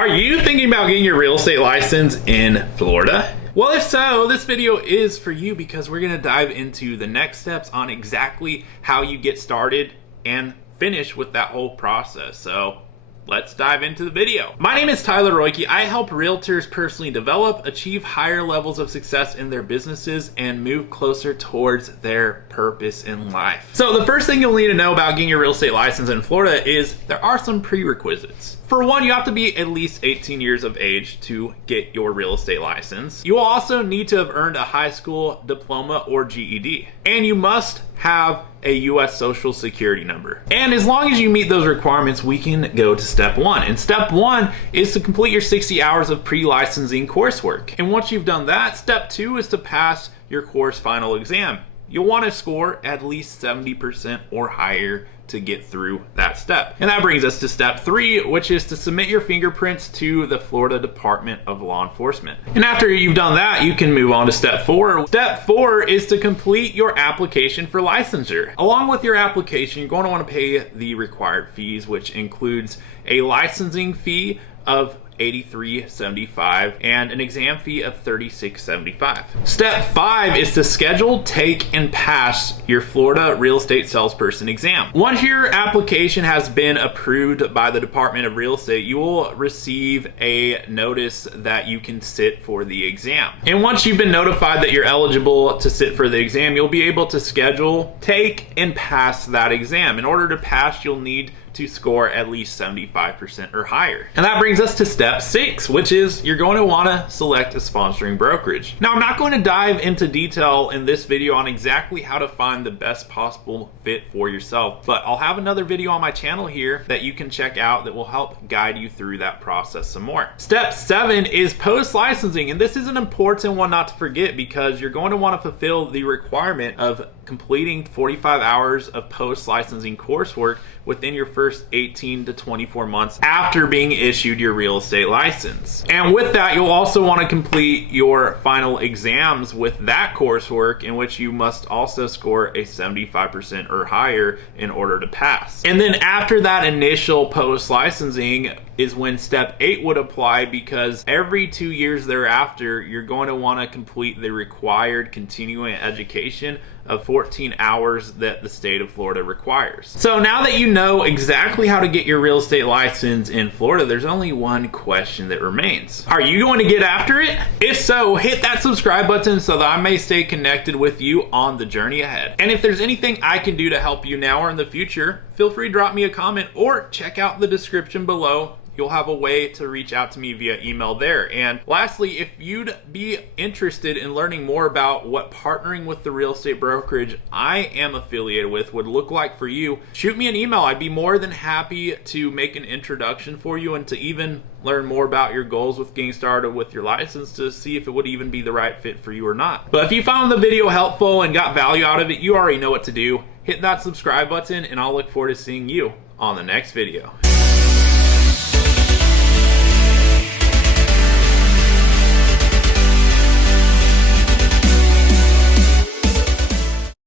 Are you thinking about getting your real estate license in Florida? Well, if so, this video is for you because we're going to dive into the next steps on exactly how you get started and finish with that whole process. So let's dive into the video. My name is Tyler Roicki. I help realtors personally develop, achieve higher levels of success in their businesses, and move closer towards their purpose in life. So the first thing you'll need to know about getting your real estate license in Florida is there are some prerequisites. For one, you have to be at least 18 years of age to get your real estate license. You will also need to have earned a high school diploma or GED. And you must have a U.S. Social Security number. And as long as you meet those requirements, we can go to step one. And step one is to complete your 60 hours of pre-licensing coursework. And once you've done that, step two is to pass your course final exam. You'll want to score at least 70% or higher to get through that step. And that brings us to step three, which is to submit your fingerprints to the Florida Department of Law Enforcement. And after you've done that, you can move on to step four. Step four is to complete your application for licensure. Along with your application, you're going to want to pay the required fees, which includes a licensing fee of $83.75 and an exam fee of $36.75. Step 5 is to schedule, take, and pass your Florida real estate salesperson exam. Once your application has been approved by the Department of Real Estate, you will receive a notice that you can sit for the exam. And once you've been notified that you're eligible to sit for the exam, you'll be able to schedule, take, and pass that exam. In order to pass, you'll need to score at least 75% or higher. And that brings us to step 6, which is you're going to want to select a sponsoring brokerage. Now, I'm not going to dive into detail in this video on exactly how to find the best possible fit for yourself, but I'll have another video on my channel here that you can check out that will help guide you through that process some more. Step 7 is post-licensing, and this is an important one not to forget because you're going to want to fulfill the requirement of completing 45 hours of post-licensing coursework within your first 18 to 24 months after being issued your real estate license. And with that, you'll also want to complete your final exams with that coursework, in which you must also score a 75% or higher in order to pass. And then after that initial post-licensing is when step 8 would apply, because every 2 years thereafter, you're going to want to complete the required continuing education of 14 hours that the state of Florida requires. So now that you know exactly how to get your real estate license in Florida, there's only one question that remains. Are you going to get after it? If so, hit that subscribe button so that I may stay connected with you on the journey ahead. And if there's anything I can do to help you now or in the future, feel free to drop me a comment or check out the description below. You'll have a way to reach out to me via email there. And lastly, if you'd be interested in learning more about what partnering with the real estate brokerage I am affiliated with would look like for you, shoot me an email. I'd be more than happy to make an introduction for you and to even learn more about your goals with getting started with your license to see if it would even be the right fit for you or not. But if you found the video helpful and got value out of it, you already know what to do. Hit that subscribe button and I'll look forward to seeing you on the next video.